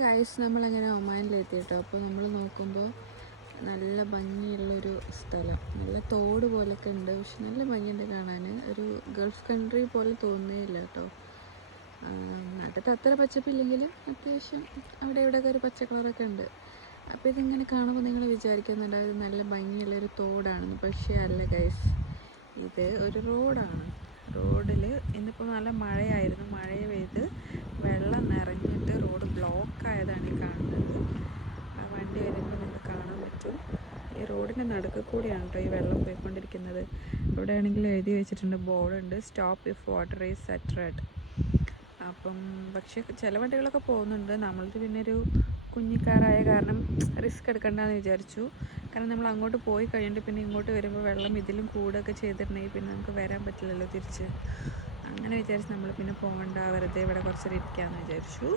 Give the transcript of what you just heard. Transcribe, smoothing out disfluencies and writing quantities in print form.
Guys നമ്മളങ്ങനെ ഒമാനിലെത്തി കേട്ടോ. അപ്പോൾ നമ്മൾ നോക്കുമ്പോൾ നല്ല ഭംഗിയുള്ളൊരു സ്ഥലം, നല്ല തോട് പോലൊക്കെ ഉണ്ട്. പക്ഷെ നല്ല ഭംഗിയുണ്ട് കാണാൻ. ഒരു ഗൾഫ് കൺട്രി പോലെ തോന്നുകയില്ല കേട്ടോ. നാട്ടിലത്തെ അത്ര പച്ചപ്പില്ലെങ്കിലും അത്യാവശ്യം അവിടെ ഇവിടെയൊക്കെ ഒരു പച്ച കളറൊക്കെ ഉണ്ട്. അപ്പോൾ ഇതിങ്ങനെ കാണുമ്പോൾ നിങ്ങൾ വിചാരിക്കുന്നുണ്ട് അത് നല്ല ഭംഗിയുള്ളൊരു തോടാണെന്ന്. പക്ഷേ അല്ല ഗൈസ്, ഇത് ഒരു റോഡാണ്. റോഡിൽ ഇന്നിപ്പോൾ നല്ല മഴയായിരുന്നു. മഴ പെയ്ത് വെള്ളം നിറഞ്ഞിട്ട് റോഡ് ബ്ലോക്കായതാണ് ഈ കാണുന്നത്. ആ വണ്ടി വരുമ്പോൾ നിങ്ങൾക്ക് കാണാൻ പറ്റും. ഈ റോഡിൻ്റെ നടുക്ക് കൂടിയാണ് കേട്ടോ ഈ വെള്ളം പോയിക്കൊണ്ടിരിക്കുന്നത്. ഇവിടെ ആണെങ്കിൽ എഴുതി വെച്ചിട്ടുണ്ട്, ബോർഡുണ്ട്, stop if water is at red. അപ്പം പക്ഷേ ചില വണ്ടികളൊക്കെ പോകുന്നുണ്ട്. നമ്മളത് പിന്നെ ഒരു കുഞ്ഞിക്കാറായ കാരണം റിസ്ക് എടുക്കണ്ടെന്ന് വിചാരിച്ചു. കാരണം നമ്മൾ അങ്ങോട്ട് പോയി കഴിഞ്ഞിട്ട് പിന്നെ ഇങ്ങോട്ട് വരുമ്പോൾ വെള്ളം ഇതിലും കൂടുകയൊക്കെ ചെയ്തിട്ടുണ്ടെങ്കിൽ പിന്നെ നമുക്ക് വരാൻ പറ്റില്ലല്ലോ തിരിച്ച്. അങ്ങനെ വിചാരിച്ച് നമ്മൾ പിന്നെ പോകണ്ട, വെറുതെ ഇവിടെ കുറച്ചേരം ഇരിക്കാമെന്ന് വിചാരിച്ചു.